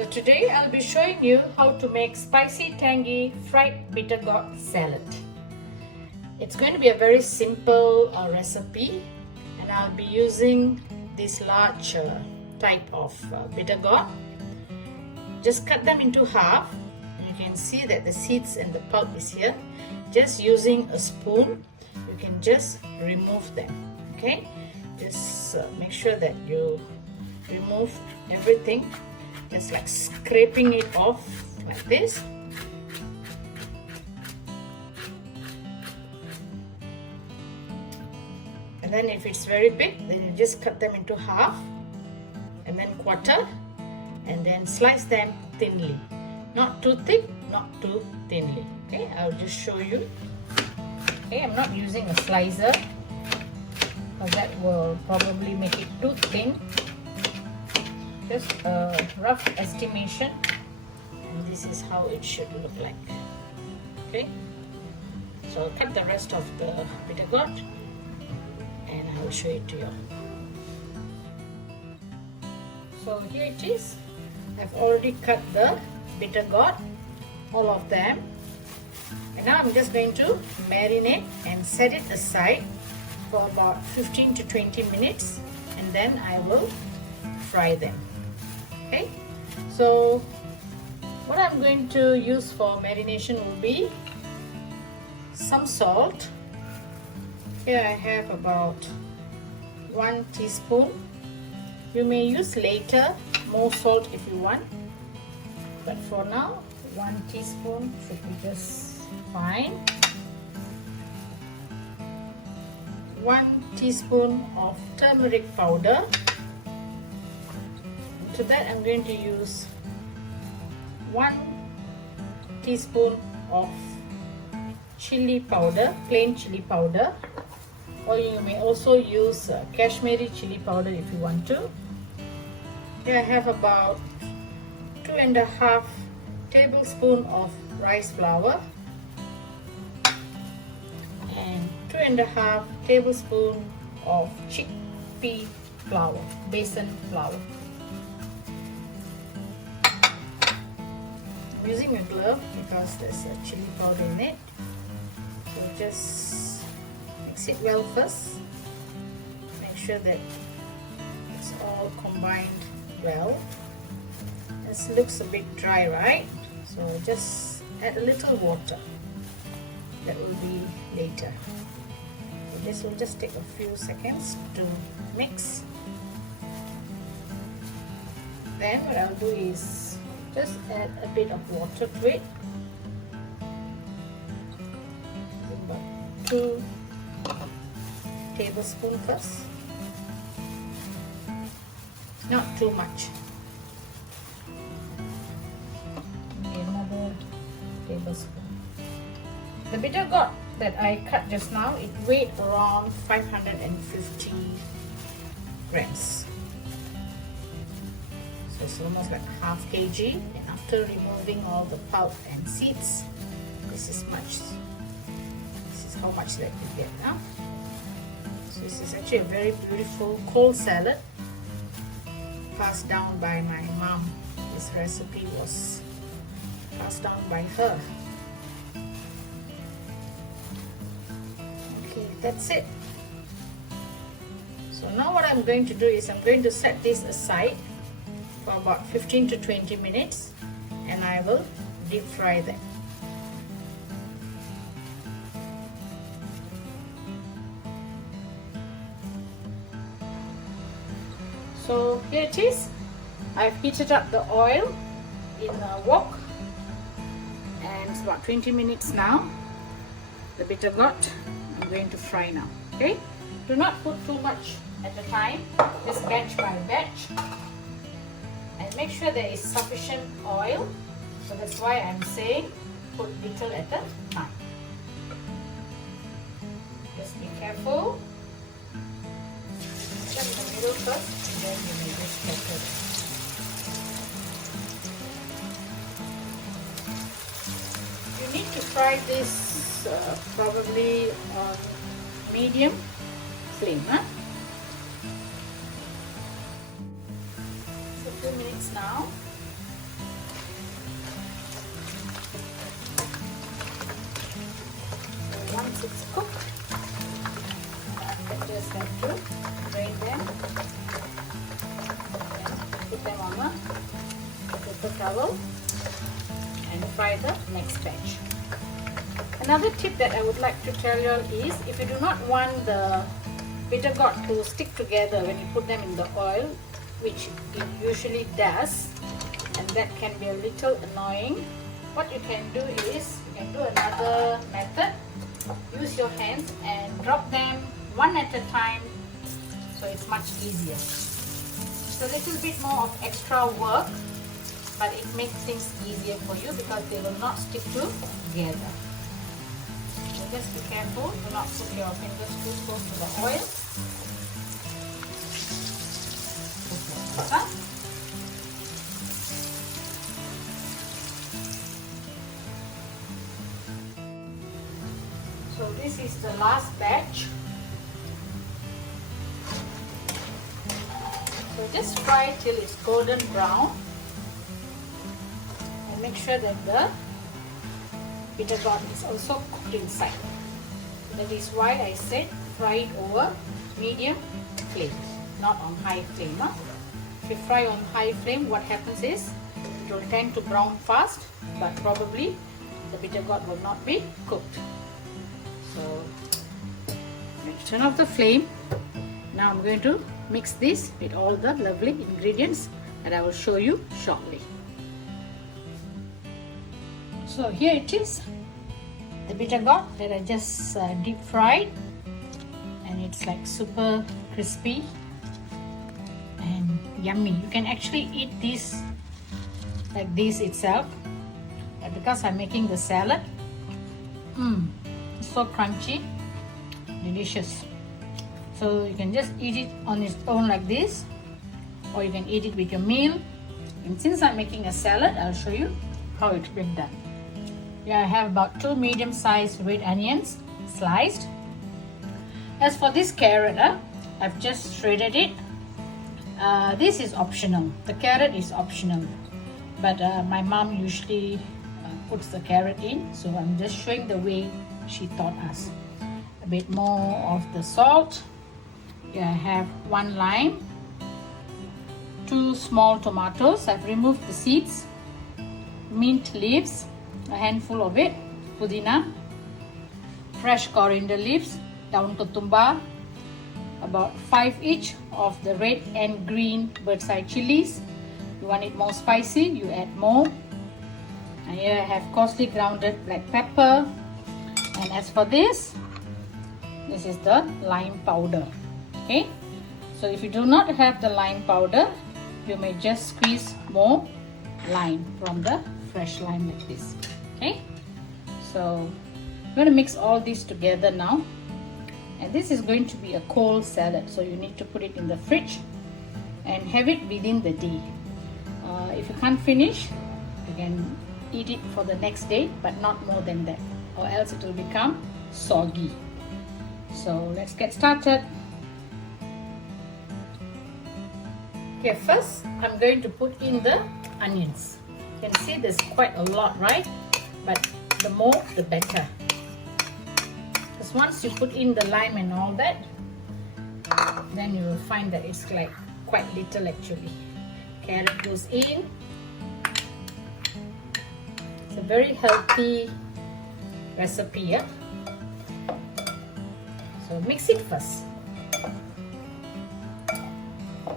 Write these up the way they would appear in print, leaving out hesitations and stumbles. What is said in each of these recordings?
So today I'll be showing you how to make spicy tangy fried bitter gourd salad. It's going to be a very simple recipe, and I'll be using this large type of bitter gourd. Just cut them into half. You can see that the seeds and the pulp is here. Just using a spoon, you can just remove them. Okay, just make sure that you remove everything, just like scraping it off like this. And then if it's very big, then you just cut them into half and then quarter, and then slice them thinly, not too thick, not too thinly. Okay, I'll just show you. Okay, I'm not using a slicer because that will probably make it too thin. Just a rough estimation, and this is how it should look like. Okay, so I'll cut the rest of the bitter gourd and I will show it to you. So here it is. I've already cut the bitter gourd, all of them, and now I'm just going to marinate and set it aside for about 15 to 20 minutes, and then I will fry them. Okay, so what I'm going to use for marination will be some salt. Here I have about 1 teaspoon. You may use later more salt if you want, but for now 1 teaspoon should be just fine. 1 teaspoon of turmeric powder. To that I'm going to use 1 teaspoon of chili powder, plain chili powder, or you may also use Kashmiri chili powder if you want to. Here I have about 2.5 tablespoons of rice flour and 2.5 tablespoons of chickpea flour, besan flour. I'm using a glove because there's a chili powder in it. So just mix it well first. Make sure that it's all combined well. This looks a bit dry, right? So just add a little water. That will be later. So this will just take a few seconds to mix. Then what I'll do is just add a bit of water to it. About 2 tablespoons first. Not too much. Another tablespoon. The bitter gourd that I cut just now, it weighed around 550 grams. So it's almost like half kg, and after removing all the pulp and seeds, this is how much that you get now. So this is actually a very beautiful cold salad passed down by my mom. This recipe was passed down by her. Okay, that's it. So now what I'm going to do is I'm going to set this aside for about 15 to 20 minutes, and I will deep fry them. So here it is. I've heated up the oil in a wok, and it's about 20 minutes now. The bitter gourd I'm going to fry now. Okay, do not put too much at a time, just batch by batch, and make sure there is sufficient oil. So that's why I'm saying put little at a time. Just be careful. Just the middle first, and then you may just scatter it. You need to fry this probably on medium flame. So 2 minutes now. have to drain them and put them on a paper towel and fry the next batch. Another tip that I would like to tell you all is, if you do not want the bitter gourd to stick together when you put them in the oil, which it usually does, and that can be a little annoying, what you can do is, you can do another method. Use your hands and drop them one at a time, so it's much easier. It's a little bit more of extra work, but it makes things easier for you because they will not stick together. So just be careful, do not put your fingers too close to the oil. So this is the last batch. So just fry till it's golden brown and make sure that the bitter gourd is also cooked inside. That is why I said fry it over medium flame, not on high flame. Huh? If you fry on high flame, what happens is it will tend to brown fast, but probably the bitter gourd will not be cooked. So let's turn off the flame. Now I'm going to mix this with all the lovely ingredients that I will show you shortly. So here it is, the bitter gourd that I just deep fried, and it's like super crispy and yummy. You can actually eat this like this itself, but because I'm making the salad, it's so crunchy, delicious. So you can just eat it on its own like this, or you can eat it with your meal. And since I'm making a salad, I'll show you how it's been done. Here I have about 2 medium-sized red onions sliced. As for this carrot, I've just shredded it. This is optional. The carrot is optional, but my mom usually puts the carrot in, so I'm just showing the way she taught us. A bit more of the salt. Here I have 1 lime, 2 small tomatoes. I've removed the seeds, mint leaves, a handful of it, pudina, fresh coriander leaves, daun ketumbar, about 5 each of the red and green bird's eye chilies. You want it more spicy, you add more. And here I have coarsely grounded black pepper. And as for this is the lime powder. Okay, so if you do not have the lime powder, you may just squeeze more lime from the fresh lime like this. Okay, so I'm going to mix all this together now, and this is going to be a cold salad, so you need to put it in the fridge and have it within the day. If you can't finish, you can eat it for the next day, but not more than that, or else it will become soggy. So let's get started. Okay, first I'm going to put in the onions. You can see there's quite a lot, right? But the more the better, because once you put in the lime and all that, then you will find that it's like quite little actually. Carrot goes in. It's a very healthy recipe, yeah? So mix it first.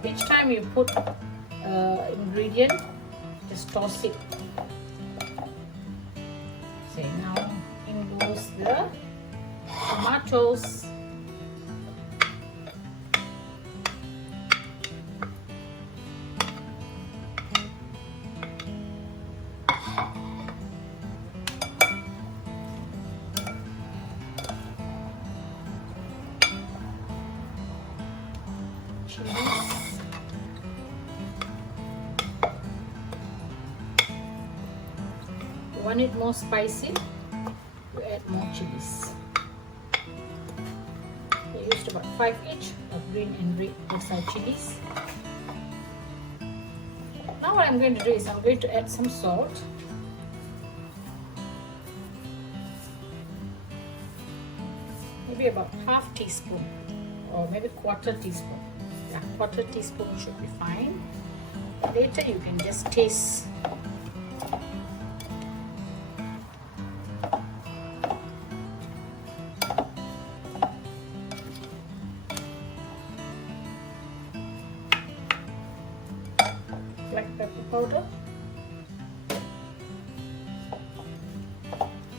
Each time you put ingredient, just toss it. So now in goes the tomatoes. Chillies. You want it more spicy, you add more chilies. I used about 5 each of green and red bird's eye chilies. Now what I'm going to do is I'm going to add some salt. Maybe about half teaspoon or maybe quarter teaspoon. Yeah, quarter teaspoon should be fine. Later you can just taste. Black pepper powder.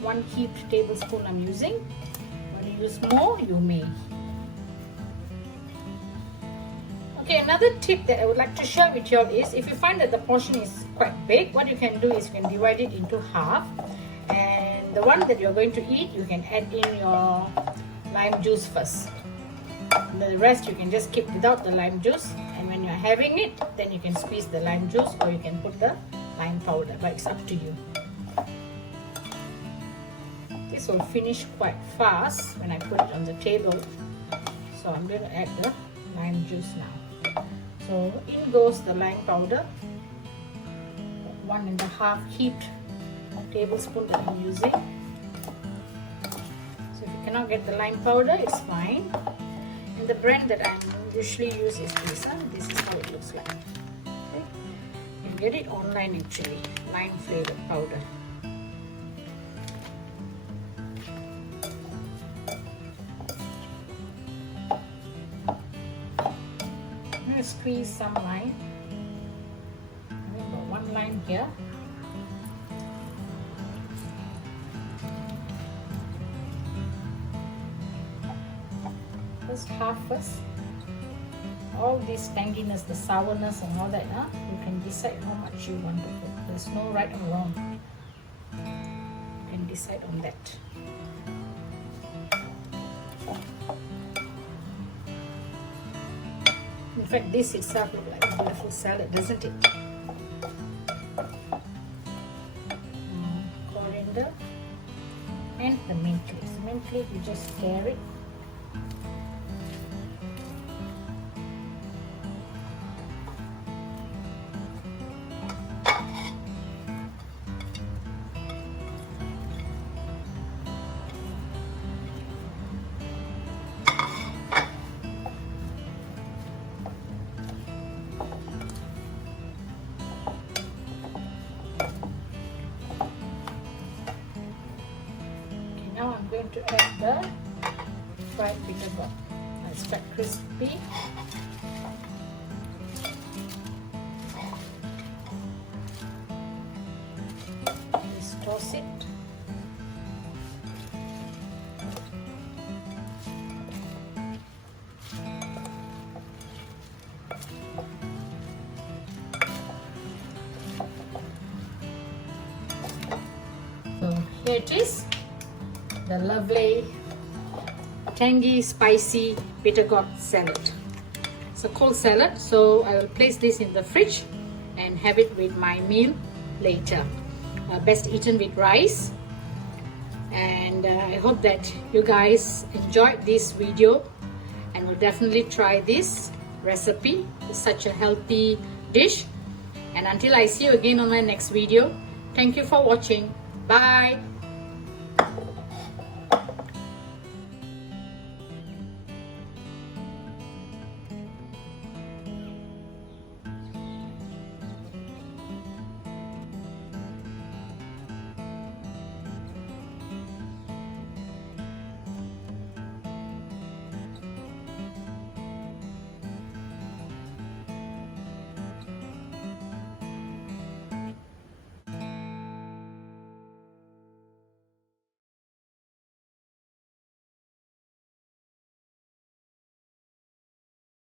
1 heaped tablespoon I'm using. When you use more, you may. Okay, another tip that I would like to share with you all is, if you find that the portion is quite big, what you can do is you can divide it into half, and the one that you're going to eat, you can add in your lime juice first. And the rest you can just keep without the lime juice, and when you're having it, then you can squeeze the lime juice or you can put the lime powder, but it's up to you. This will finish quite fast when I put it on the table, so I'm going to add the lime juice now. So in goes the lime powder, 1.5 heaped tablespoon that I'm using. So if you cannot get the lime powder, it's fine. And the brand that I usually use is besan. This is how it looks like. Okay. You can get it online actually, lime flavored powder. Squeeze some lime. I've got 1 lime here. Just half first. All this tanginess, the sourness and all that, you can decide how much you want to put. There's no right or wrong. You can decide on that. In fact, this itself looks like a beautiful salad, doesn't it? Coriander and the mint leaves. Mint leaf, you just stir it. Now I'm going to add the fried bitter gourd. It's quite crispy. Just toss it. So here it is. The lovely tangy spicy bitter gourd salad. It's a cold salad, so I will place this in the fridge and have it with my meal later. Best eaten with rice. And I hope that you guys enjoyed this video and will definitely try this recipe. It's such a healthy dish. And until I see you again on my next video, thank you for watching. Bye.